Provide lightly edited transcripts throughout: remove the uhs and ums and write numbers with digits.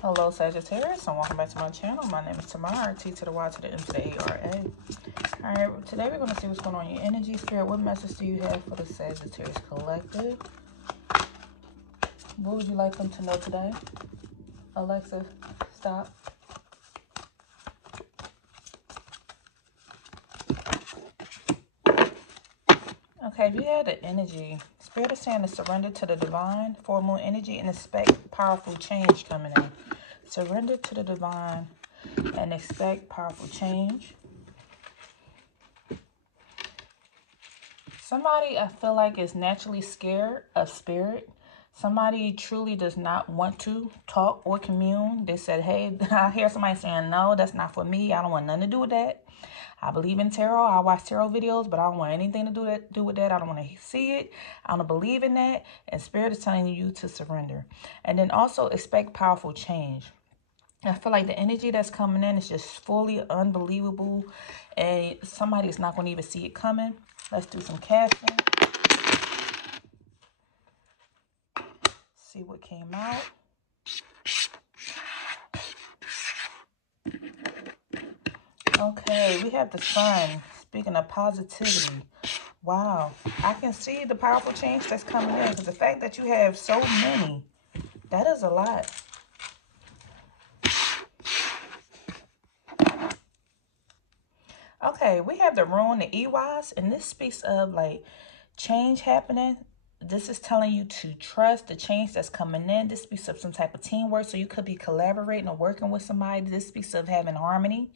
Hello Sagittarius, and welcome back to my channel. My name is Tamara, T to the Y to the M to the A-R-A. Alright, today we're going to see what's going on in your energy. Spirit, what message do you have for the Sagittarius collective? What would you like them to know today? Alexa, stop. Okay, you had the energy. Spirit is saying to surrender to the divine, full moon energy, and expect powerful change coming in. Surrender to the divine and expect powerful change. Somebody, I feel like, is naturally scared of spirit. Somebody truly does not want to talk or commune. They said, hey, I hear somebody saying, no, that's not for me. I don't want nothing to do with that. I believe in tarot. I watch tarot videos, but I don't want anything to do with that. I don't want to see it. I don't believe in that. And spirit is telling you to surrender. And then also expect powerful change. I feel like the energy that's coming in is just fully unbelievable. And somebody's not going to even see it coming. Let's do some casting. See what came out. Okay, we have the sun. Speaking of positivity. Wow. I can see the powerful change that's coming in. Because the fact that you have so many, that is a lot. Okay, we have the rune, the Ewas, and this speaks of like change happening. This is telling you to trust the change that's coming in. This speaks of some type of teamwork. So you could be collaborating or working with somebody. This speaks of having harmony.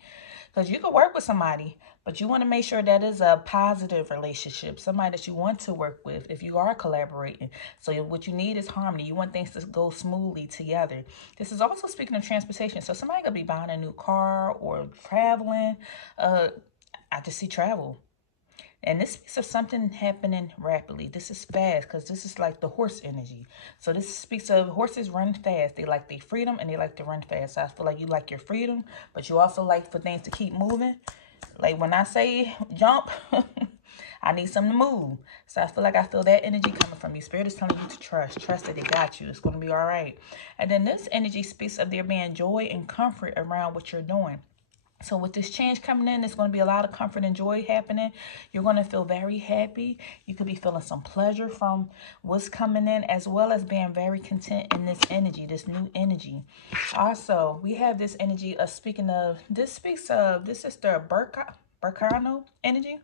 Because you can work with somebody, but you want to make sure that is a positive relationship. Somebody that you want to work with if you are collaborating. So what you need is harmony. You want things to go smoothly together. This is also speaking of transportation. So somebody could be buying a new car or traveling. I just see travel. And this speaks of something happening rapidly. This is fast because this is like the horse energy. So this speaks of horses run fast. They like their freedom and they like to run fast. So I feel like you like your freedom, but you also like for things to keep moving. Like when I say jump, I need something to move. So I feel that energy coming from you. Spirit is telling you to trust. Trust that they got you. It's going to be all right. And then this energy speaks of there being joy and comfort around what you're doing. So with this change coming in, there's going to be a lot of comfort and joy happening. You're going to feel very happy. You could be feeling some pleasure from what's coming in, as well as being very content in this energy, this new energy. Also, we have this energy of speaking of, this is the Berkano energy.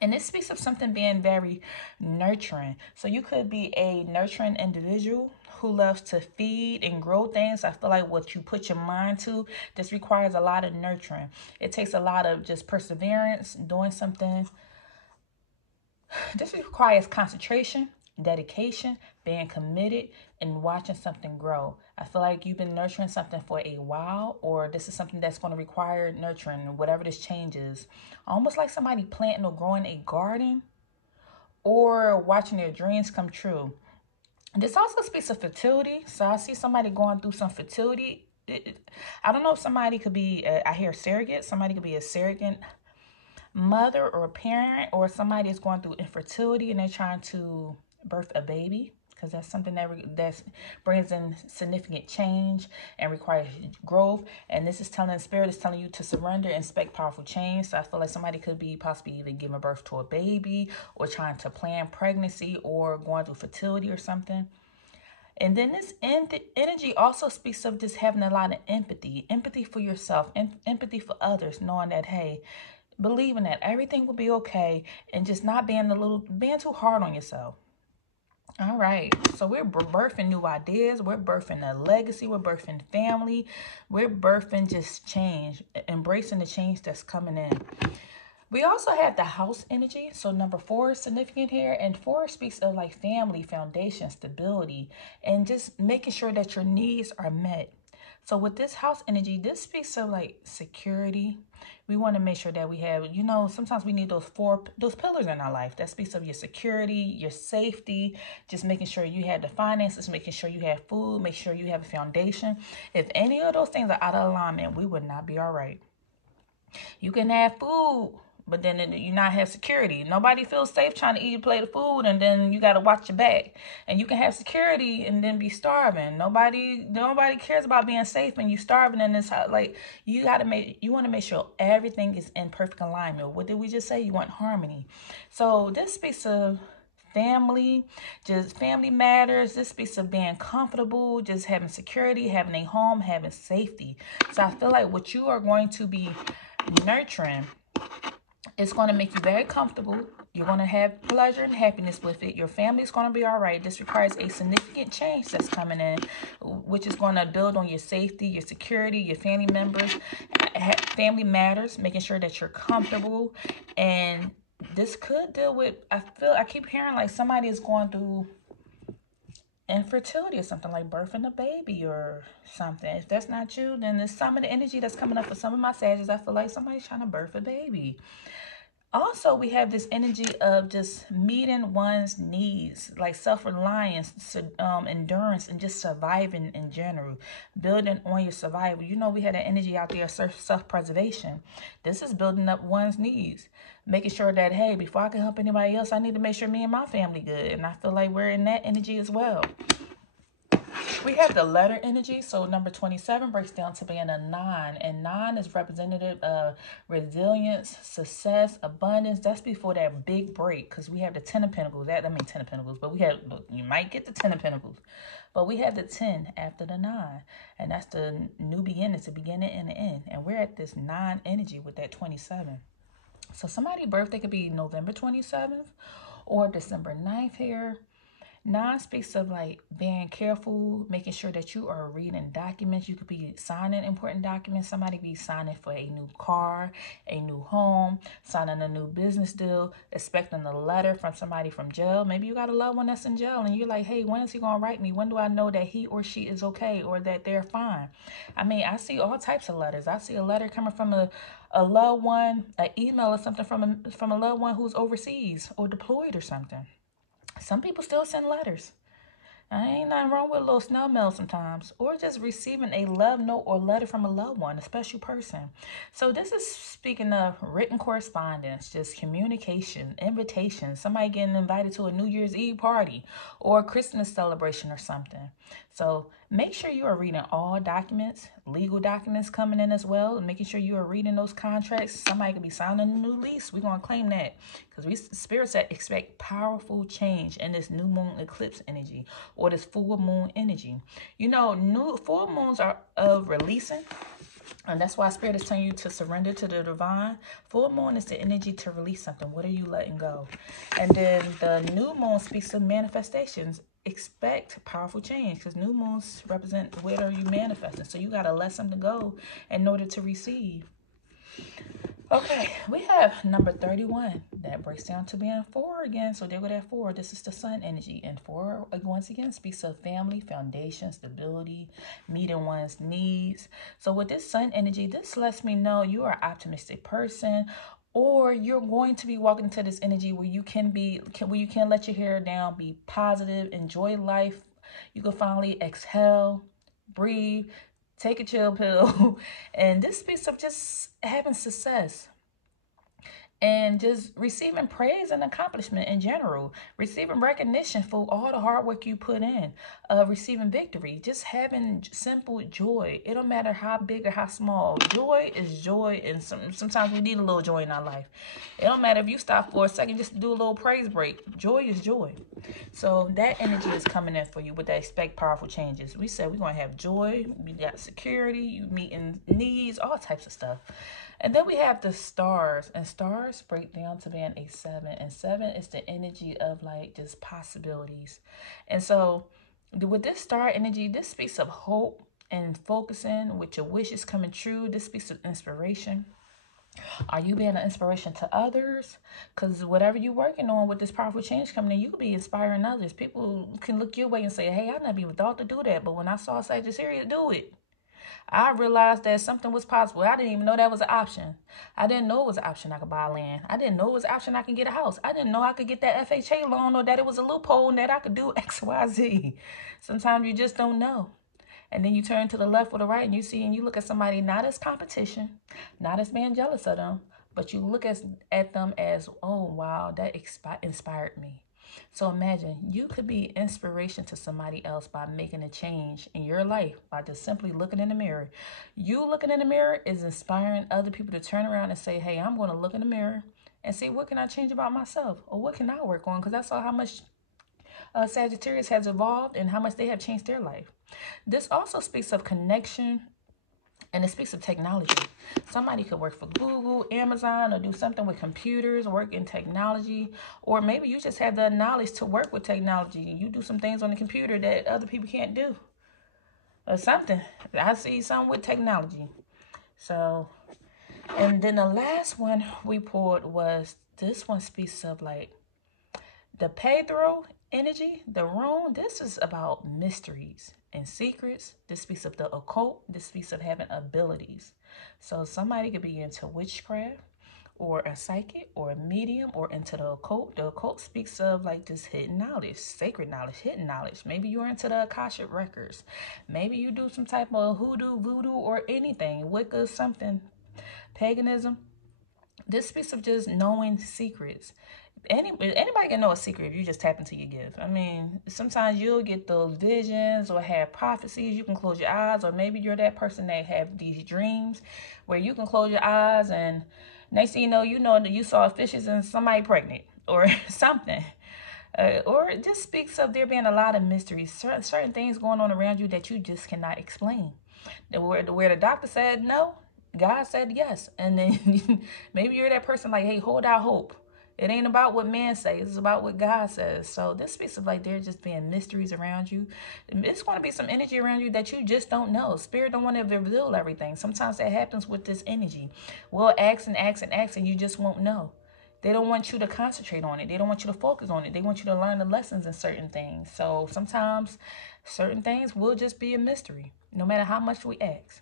And this speaks of something being very nurturing. So you could be a nurturing individual who loves to feed and grow things. I feel like what you put your mind to, this requires a lot of nurturing. It takes a lot of just perseverance, doing something. This requires concentration, dedication, being committed, and watching something grow. I feel like you've been nurturing something for a while, or this is something that's going to require nurturing, whatever this change is. Almost like somebody planting or growing a garden, or watching their dreams come true. This also speaks of fertility. So I see somebody going through some fertility. I don't know if somebody could be, I hear surrogate. Somebody could be a surrogate mother or a parent, or somebody is going through infertility and they're trying to birth a baby. Because that's something that brings in significant change and requires growth. And this is telling, spirit is telling you to surrender and expect powerful change. So I feel like somebody could be possibly even giving birth to a baby, or trying to plan pregnancy, or going through fertility or something. And then this energy also speaks of just having a lot of empathy. Empathy for yourself, empathy for others, knowing that, hey, believing that everything will be okay, and just not being too hard on yourself. All right, so we're birthing new ideas. We're birthing a legacy. We're birthing family. We're birthing just change, embracing the change that's coming in. We also have the house energy. So number 4 is significant here. And 4 speaks of like family, foundation, stability, and just making sure that your needs are met. So with this house energy, this speaks of like security. We want to make sure that we have, sometimes we need those pillars in our life. That speaks of your security, your safety, just making sure you have the finances, making sure you have food, make sure you have a foundation. If any of those things are out of alignment, we would not be all right. You can have food, but then you not have security. Nobody feels safe trying to eat a plate of food, and then you got to watch your back. And you can have security and then be starving. Nobody cares about being safe and you starving in this house. Like, you want to make sure everything is in perfect alignment. What did we just say? You want harmony. So this speaks of family, just family matters. This speaks of being comfortable, just having security, having a home, having safety. So I feel like what you are going to be nurturing, it's going to make you very comfortable. You're going to have pleasure and happiness with it. Your family's going to be all right. This requires a significant change that's coming in, which is going to build on your safety, your security, your family members. Family matters, making sure that you're comfortable. And this could deal with, I keep hearing like somebody is going through infertility or something, like birthing a baby or something. If that's not you, then there's some of the energy that's coming up for some of my Sagittarius. I feel like somebody's trying to birth a baby. Also, we have this energy of just meeting one's needs, like self-reliance, endurance, and just surviving in general, building on your survival. You know, we had that energy out there, self-preservation. This is building up one's needs, making sure that, hey, before I can help anybody else, I need to make sure me and my family good. And I feel like we're in that energy as well. We have the letter energy. So number 27 breaks down to being a 9. And 9 is representative of resilience, success, abundance. That's before that big break. Because we have the 10 of Pentacles. 10 of Pentacles. But you might get the 10 of Pentacles. But we have the 10 after the 9. And that's the new beginning. It's the beginning and the end. And we're at this 9 energy with that 27. So somebody's birthday could be November 27th or December 9th here. 9 speaks of like being careful, making sure that you are reading documents. You could be signing important documents. Somebody be signing for a new car, a new home, signing a new business deal, expecting a letter from somebody from jail. Maybe you got a loved one that's in jail and you're like, hey, when is he going to write me? When do I know that he or she is okay or that they're fine? I mean, I see all types of letters. I see a letter coming from a loved one, an email or something from a loved one who's overseas or deployed or something. Some people still send letters. Ain't nothing wrong with a little snail mail sometimes. Or just receiving a love note or letter from a loved one, a special person. So this is speaking of written correspondence, just communication, invitations, somebody getting invited to a New Year's Eve party or a Christmas celebration or something. So make sure you are reading all documents, legal documents coming in as well, and making sure you are reading those contracts. Somebody could be signing a new lease. We're going to claim that because we spirits that expect powerful change in this new moon eclipse energy or this full moon energy. You know, full moons are of releasing. And that's why Spirit is telling you to surrender to the divine. Full moon is the energy to release something. What are you letting go? And then the new moon speaks of manifestations. Expect powerful change because new moons represent what are you manifesting. So you got to let something go in order to receive. Okay, we have number 31. That breaks down to being 4 again. So there go that 4. This is the sun energy. And 4, once again, speaks of family, foundation, stability, meeting one's needs. So with this sun energy, this lets me know you are an optimistic person, or you're going to be walking into this energy where you can let your hair down, be positive, enjoy life. You can finally exhale, breathe, take a chill pill. And this speaks of just having success and just receiving praise and accomplishment in general, receiving recognition for all the hard work you put in, receiving victory, just having simple joy. It don't matter how big or how small. Joy is joy, and sometimes we need a little joy in our life. It don't matter if you stop for a second just to do a little praise break. Joy is joy. So that energy is coming in for you with that expect powerful changes. We said we're going to have joy, we got security, you meeting needs, all types of stuff. And then we have the stars, and stars break down to being a 7, and 7 is the energy of like just possibilities. And so with this star energy, this speaks of hope and focusing with your wishes coming true. This speaks of inspiration. Are you being an inspiration to others? Because whatever you're working on with this powerful change coming in, you could be inspiring others. People can look your way and say, hey, I never even thought to do that, but when I saw Sagittarius do it, I realized that something was possible. I didn't even know that was an option. I didn't know it was an option I could buy land. I didn't know it was an option I could get a house. I didn't know I could get that FHA loan or that it was a loophole and that I could do X, Y, Z. Sometimes you just don't know. And then you turn to the left or the right and you see and you look at somebody not as competition, not as being jealous of them, but you look at them as, oh, wow, that inspired me. So imagine you could be inspiration to somebody else by making a change in your life by just simply looking in the mirror. You looking in the mirror is inspiring other people to turn around and say, hey, I'm going to look in the mirror and see what can I change about myself, or what can I work on, because I saw how much Sagittarius has evolved and how much they have changed their life. This also speaks of connection, and it speaks of technology. Somebody could work for Google, Amazon, or do something with computers, work in technology. Or maybe you just have the knowledge to work with technology. You do some things on the computer that other people can't do. Or something. I see something with technology. So, and then the last one we pulled was, this one speaks of like the Pedro energy, the rune. This is about mysteries and secrets. This speaks of the occult. This speaks of having abilities. So somebody could be into witchcraft, or a psychic, or a medium, or into the occult. The occult speaks of like this hidden knowledge, sacred knowledge, hidden knowledge. Maybe you're into the Akashic records. Maybe you do some type of hoodoo, voodoo, or anything, Wicca, something, paganism. This speaks of just knowing secrets. Anybody can know a secret if you just tap into your gift. I mean, sometimes you'll get those visions or have prophecies. You can close your eyes, or maybe you're that person that have these dreams where you can close your eyes and next thing you know that you saw fishes and somebody pregnant or something. Or it just speaks of there being a lot of mysteries, certain things going on around you that you just cannot explain. Where the doctor said no, God said yes. And then maybe you're that person like, hey, hold out hope. It ain't about what man says, it's about what God says. So this speaks of like there just being mysteries around you. It's going to be some energy around you that you just don't know. Spirit don't want to reveal everything. Sometimes that happens with this energy. We'll ask and ask and ask, and you just won't know. They don't want you to concentrate on it. They don't want you to focus on it. They want you to learn the lessons in certain things. So sometimes certain things will just be a mystery, no matter how much we ask.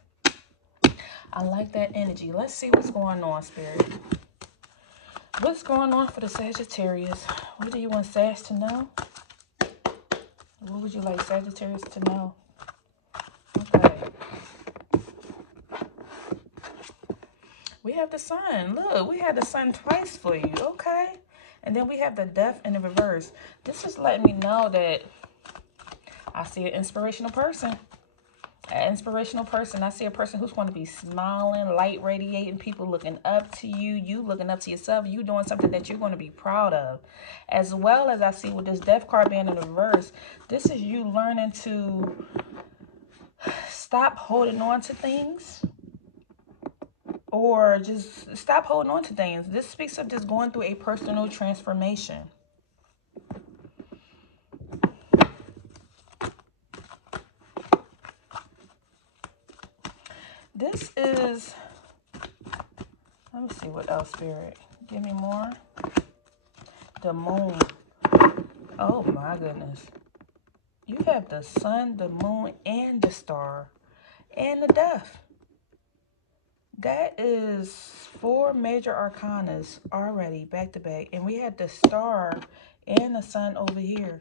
I like that energy. Let's see what's going on, Spirit. What's going on for the Sagittarius? What do you want Sag to know? What would you like Sagittarius to know? Okay. We have the Sun. Look, we had the Sun twice for you. Okay. And then we have the Death in the reverse. This is letting me know that I see an inspirational person. An inspirational person. I see a person who's going to be smiling, light radiating, people looking up to you, you looking up to yourself, you doing something that you're going to be proud of. As well as I see with this Death card being in the reverse, this is you learning to stop holding on to things, or just stop holding on to things. This speaks of just going through a personal transformation. This is, let me see what else, Spirit. Give me more. The Moon. Oh my goodness. You have the Sun, the Moon, and the Star, and the Death. That is 4 major arcanas already back to back. And we had the Star and the Sun over here.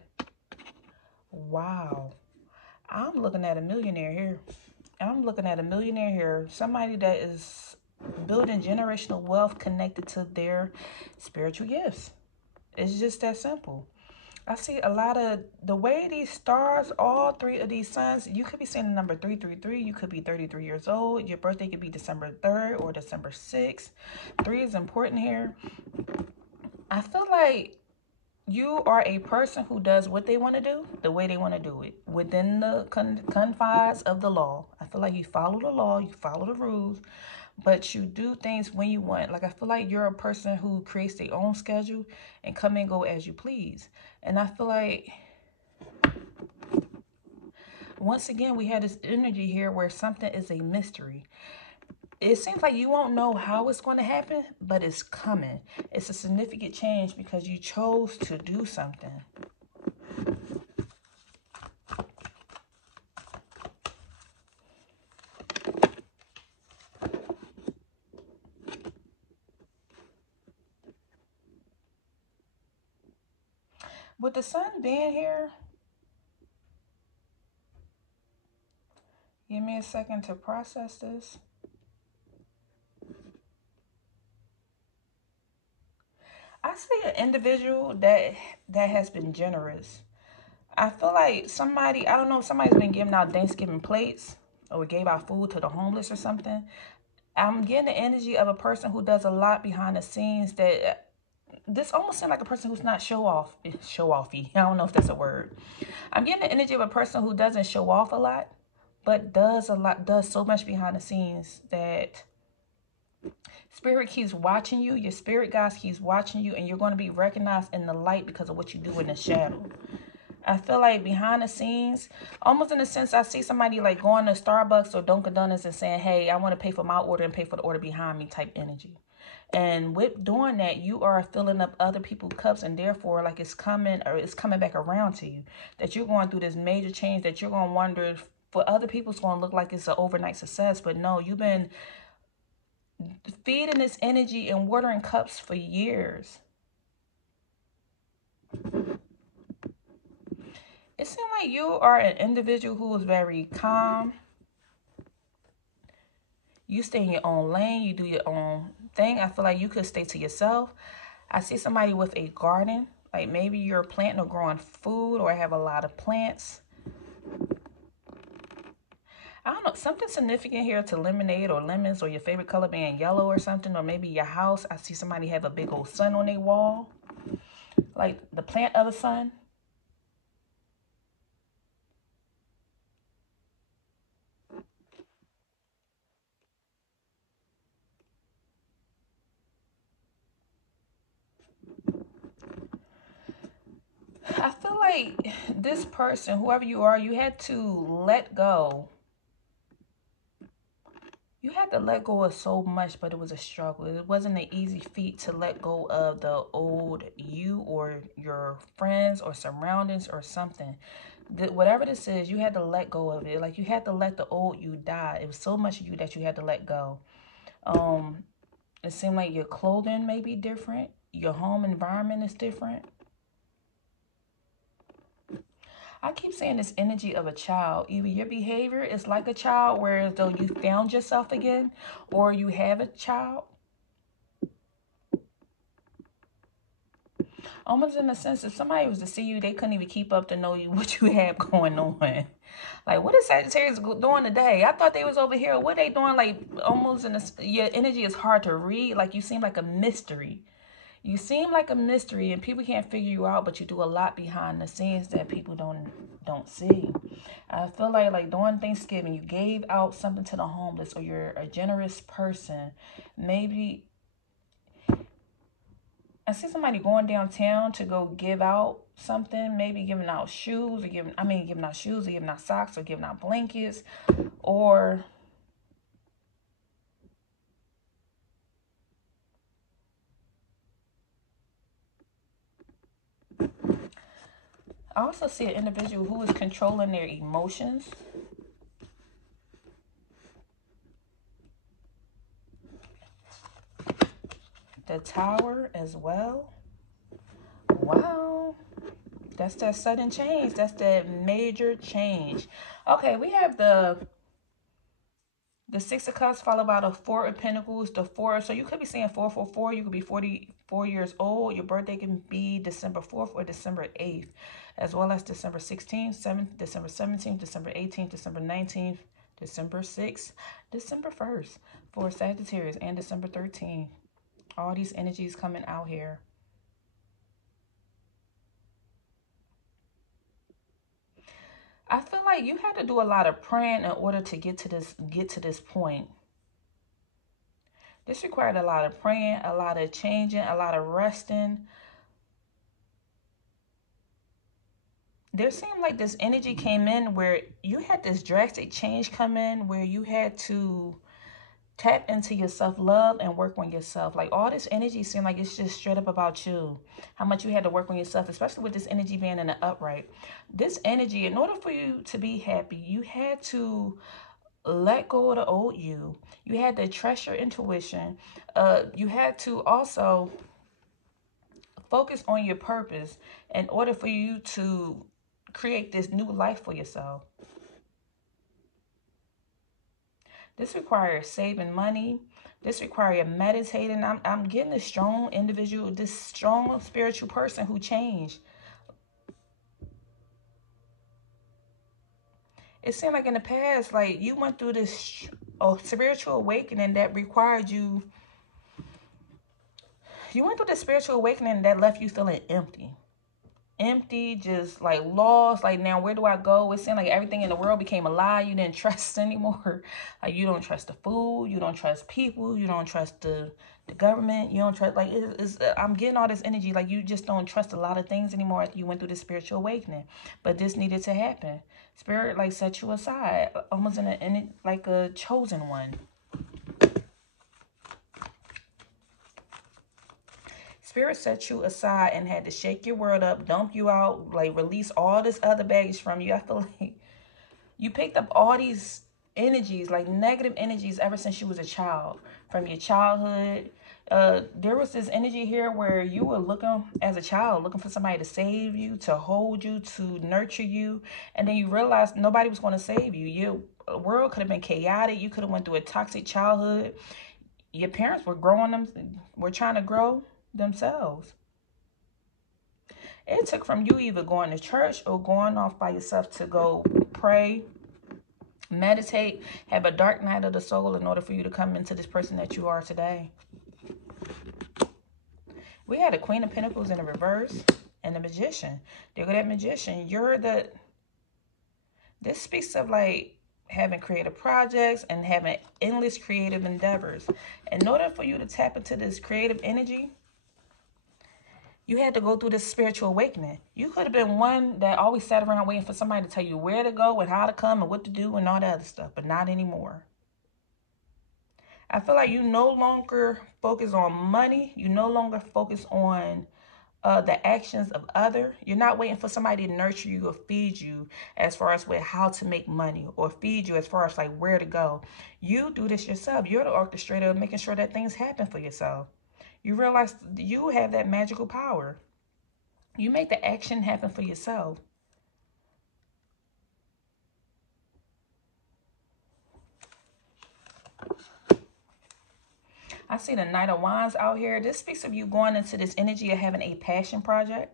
Wow. I'm looking at a millionaire here. I'm looking at a millionaire here. Somebody that is building generational wealth connected to their spiritual gifts. It's just that simple. I see a lot of the way these stars, all 3 of these suns, you could be seeing the number 333. You could be 33 years old. Your birthday could be December 3rd or December 6th. 3 is important here. I feel like you are a person who does what they want to do the way they want to do it within the confines of the law. I feel like you follow the law, you follow the rules, but you do things when you want. Like, I feel like you're a person who creates their own schedule and come and go as you please. And I feel like, once again, we had this energy here where something is a mystery. It seems like you won't know how it's going to happen, but it's coming. It's a significant change because you chose to do something. With the Sun being here, give me a second to process this. see an individual that has been generous. I feel like somebody, I don't know, if somebody's been giving out Thanksgiving plates or gave out food to the homeless or something. I'm getting the energy of a person who does a lot behind the scenes. That this almost seems like a person who's not show offy. I don't know if that's a word. I'm getting the energy of a person who doesn't show off a lot, but does so much behind the scenes that spirit keeps watching you. Your spirit guides keeps watching you, and you're going to be recognized in the light because of what you do in the shadow. I feel like behind the scenes, almost in a sense, I see somebody like going to Starbucks or Dunkin' Donuts and saying, hey, I want to pay for my order and pay for the order behind me type energy. And with doing that, you are filling up other people's cups, and therefore, like it's coming back around to you. That you're going through this major change that you're going to wonder if for other people it's going to look like it's an overnight success. But no, you've been feeding this energy and watering cups for years. It seems like you are an individual who is very calm. You stay in your own lane. You do your own thing. I feel like you could stay to yourself. I see somebody with a garden. Like maybe you're planting or growing food or have a lot of plants. I don't know, something significant here to lemonade or lemons or your favorite color being yellow or something. Or maybe your house. I see somebody have a big old sun on their wall. Like the plant of the sun. I feel like this person, whoever you are, you had to let go. You had to let go of so much, but it was a struggle. It wasn't an easy feat to let go of the old you or your friends or surroundings or something. Whatever this is, you had to let go of it. Like you had to let the old you die. It was so much of you that you had to let go. Um, it seemed like your clothing may be different. Your home environment is different. I keep saying this energy of a child. Either your behavior is like a child, whereas though you found yourself again, or you have a child. Almost in a sense, if somebody was to see you, they couldn't even keep up to know you what you have going on. Like, what is Sagittarius doing today? I thought they was over here. What they doing? Like, almost in a, your energy is hard to read. Like, you seem like a mystery. You seem like a mystery, and people can't figure you out, but you do a lot behind the scenes that people don't see. I feel like during Thanksgiving, you gave out something to the homeless, or you're a generous person. Maybe I see somebody going downtown to go give out something, maybe giving out shoes, or giving out shoes, or giving out socks, or giving out blankets, or I also see an individual who is controlling their emotions. The Tower as well. Wow. That's that sudden change. That's that major change. Okay, we have the Six of Cups followed by the Four of Pentacles. The four, so you could be saying 444. You could be 44 years old. Your birthday can be December 4th or December 8th, as well as December 16th, 7th, December 17th, December 18th, December 19th, December 6th, December 1st for Sagittarius, and December 13th. All these energies coming out here. I feel like you had to do a lot of praying in order to get to this point. This required a lot of praying, a lot of changing, a lot of resting. There seemed like this energy came in where you had this drastic change come in where you had to tap into your self-love and work on yourself. Like all this energy seemed like it's just straight up about you. How much you had to work on yourself, especially with this energy being in the upright. This energy, in order for you to be happy, you had to let go of the old you. You had to trust your intuition. You had to also focus on your purpose in order for you to create this new life for yourself. This requires saving money. This requires meditating. I'm getting a strong individual, this strong spiritual person who changed. It seemed like in the past, like you went through this spiritual awakening that required you. You went through this spiritual awakening that left you feeling empty, just like lost. Like, now where do I go? It seemed like everything in the world became a lie. You didn't trust anymore. Like, you don't trust the food, you don't trust people, you don't trust the government, you don't trust, like, I'm getting all this energy, like you just don't trust a lot of things anymore after you went through this spiritual awakening. But this needed to happen. Spirit like set you aside, almost like a chosen one. Spirit set you aside and had to shake your world up, dump you out, like release all this other baggage from you. I feel like you picked up all these energies, like negative energies, ever since you was a child, from your childhood. There was this energy here where you were looking, as a child, looking for somebody to save you, to hold you, to nurture you. And then you realized nobody was going to save you. Your world could have been chaotic. You could have went through a toxic childhood. Your parents were trying to grow themselves. It took from you either going to church or going off by yourself to go pray, meditate, have a dark night of the soul in order for you to come into this person that you are today. We had a Queen of Pentacles in the reverse and the Magician. There go that Magician. This speaks of like having creative projects and having endless creative endeavors. In order for you to tap into this creative energy, you had to go through this spiritual awakening. You could have been one that always sat around waiting for somebody to tell you where to go and how to come and what to do and all that other stuff, but not anymore. I feel like you no longer focus on money. You no longer focus on the actions of other. You're not waiting for somebody to nurture you or feed you as far as with how to make money, or feed you as far as like where to go. You do this yourself. You're the orchestrator of making sure that things happen for yourself. You realize you have that magical power. You make the action happen for yourself. I see the Knight of Wands out here. This speaks of you going into this energy of having a passion project.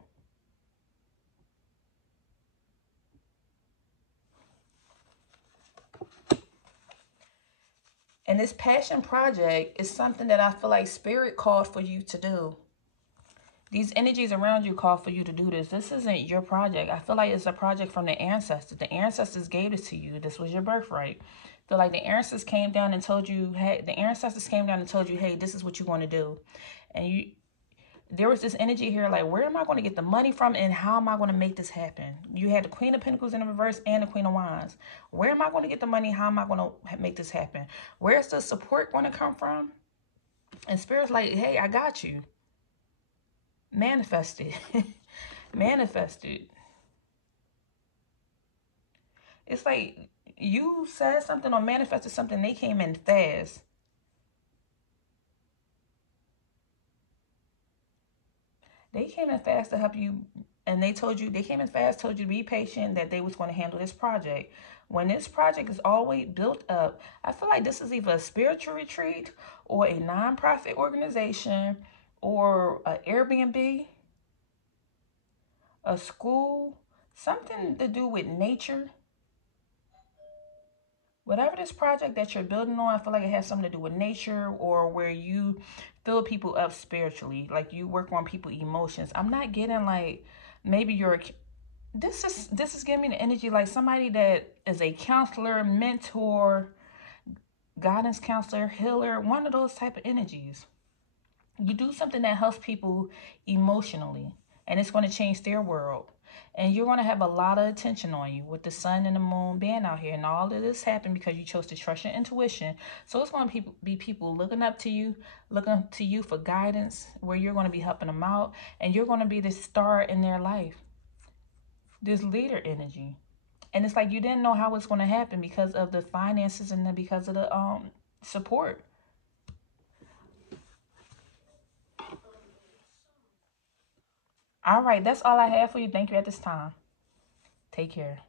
And this passion project is something that I feel like Spirit called for you to do. These energies around you call for you to do this. This isn't your project. I feel like it's a project from the ancestors. The ancestors gave it to you. This was your birthright. I feel like the ancestors came down and told you, hey, hey, this is what you want to do. And there was this energy here, like, where am I going to get the money from and how am I going to make this happen? You had the Queen of Pentacles in the reverse and the Queen of Wands. Where am I going to get the money? How am I going to make this happen? Where's the support going to come from? And Spirit's like, hey, I got you. Manifested. Manifested. It's like you said something or manifested something, they came in fast. They came in fast to help you, and they came in fast, told you to be patient, that they was going to handle this project. When this project is always built up, I feel like this is either a spiritual retreat or a non-profit organization or an Airbnb, a school, something to do with nature. Whatever this project that you're building on, I feel like it has something to do with nature, or where you fill people up spiritually, like you work on people's emotions. I'm not getting like maybe this is giving me the energy like somebody that is a counselor, mentor, guidance counselor, healer, one of those type of energies. You do something that helps people emotionally, and it's going to change their world. And you're going to have a lot of attention on you with the sun and the moon being out here. And all of this happened because you chose to trust your intuition. So it's going to be people looking up to you for guidance, where you're going to be helping them out. And you're going to be the star in their life. This leader energy. And it's like you didn't know how it's going to happen because of the finances and then because of the support. All right, that's all I have for you. Thank you at this time. Take care.